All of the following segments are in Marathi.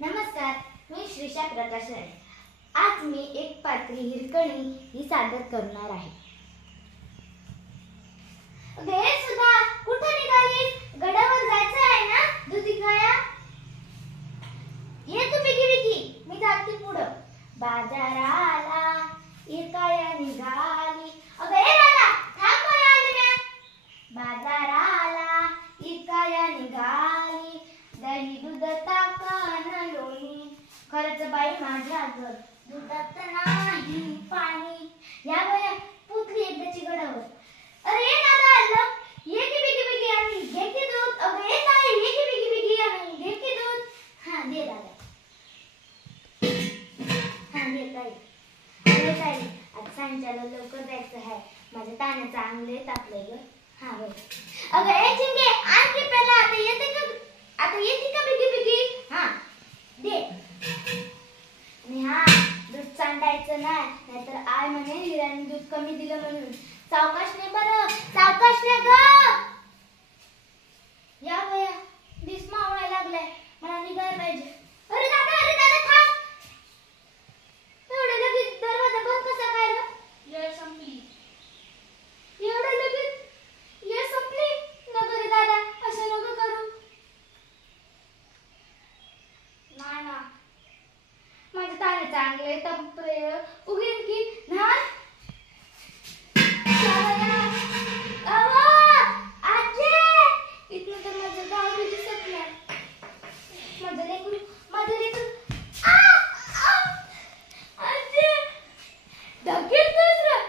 नमस्कार, मी श्रीषा प्रकाश राणे। आज मी एक पात्री हिरकणी ही सादर करणार आहे। अगे सुधा, कुठे निघालीस? गडावर जायचं आहे ना दूध विकाया? ये तू बिगी बिगी, मी जाते पुढं। बाजाराला हिरकया निघाली। अगे दादा, थांब, मला आले ना। बाजाराला हिरकया निघाली, दही दूध ताकन लोणी। खरंच बाई माझ्या घर दुधात नाही पाणी। या बाया पुतली एकदाची गडावर। अरे दादा, आलं, ये की बिगी बिगी आणि घे की दूध। अगं ये ताई, ये की बिगी बिगी आणि घे की दूध। हा दे दादा, हा दे ताई। अरे ताई, आज सांच्याला लवकर जायचं आहे, माझ्या ताण्याचं अंगले तापलंय ग। हा बघ, अगं ए चिंगे, आण की पहिला। आता येते का? आता येते का बिगी बिगी? हा दे। आणि हा, दूध सांडायचं नाही, नाहीतर आय म्हणे हिराने दूध कमी दिलं म्हणून। सावकाशने बरं, सावकाशने ग। या बया, दिस मावळायला लागलाय, मला निघायला पाहिजे। अरे दादा थांब। एवढं लगेच दरवाजा बंद कसा काय ग? वेळ संपली। एवढं लगेच वेळ संपली? नको रे दादा, असं नको करू। नाही ना, माझ्या ताने चांगले तंपे उगीन की नाही। इथनं तर माझं गाव बी दिसत नाही। माझं लेकरू आजी ढकेल दुसरं।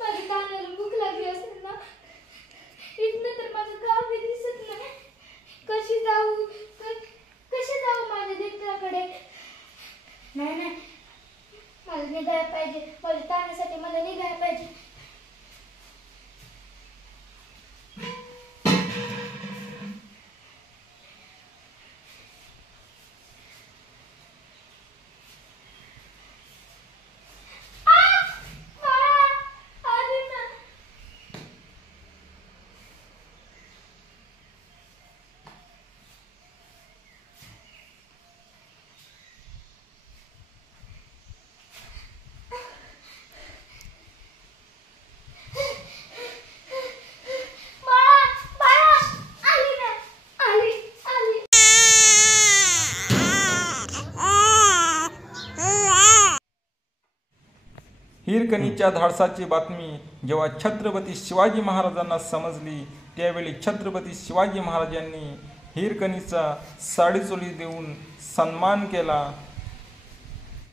माझ्या तानाला भूक लागली असेल ना, इथनं तर माझं गाव बी दिसत नाही। कशी जाऊ माझ्या लेकराकडे? नाही, मला निघायला पाहिजे, माझ्या ताण्यासाठी मला निघायला पाहिजे। हिरकणीच्या धाडसाची बातमी जेव्हा छत्रपती शिवाजी महाराजांना समजली, त्यावेळी छत्रपती शिवाजी महाराजांनी हिरकणीचा साडीचोली देऊन सन्मान केला।